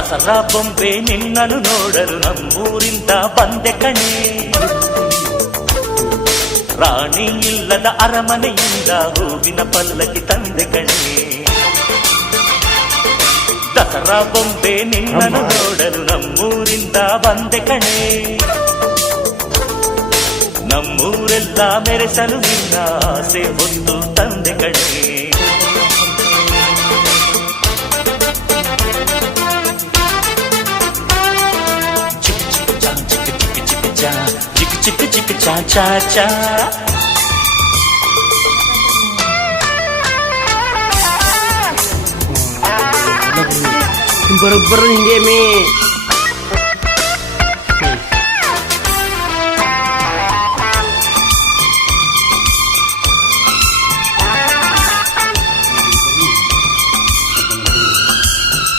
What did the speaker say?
ದಸರಾ ಬೊಂಬೆ ನಿನ್ನನ್ನು ನೋಡಲು ನಮ್ಮೂರಿಂದ ಬಂದೆ ಕಣೆ. ರಾಣಿ ಇಲ್ಲದ ಅರಮನೆಯಿಂದ ಹೂವಿನ ಪಲ್ಲಕ್ಕಿ ತಂದೆ ಕಣೆ. ದಸರಾ ಬೊಂಬೆ ನಿನ್ನನ್ನು ನೋಡಲು ನಮ್ಮೂರಿಂದ ಬಂದೆ ಕಣೆ. ನಮ್ಮೂರೆಲ್ಲ ಮೆರೆಸಲು ನಿನ್ನ ಆಸೆ ಹೊತ್ತು ತಂದೆ ಕಣೆ. ಚಿಕ್ಕ ಚಿಕ್ಕ ಚಾ ಚಾ ಚಾ बरोबर हिंगे मी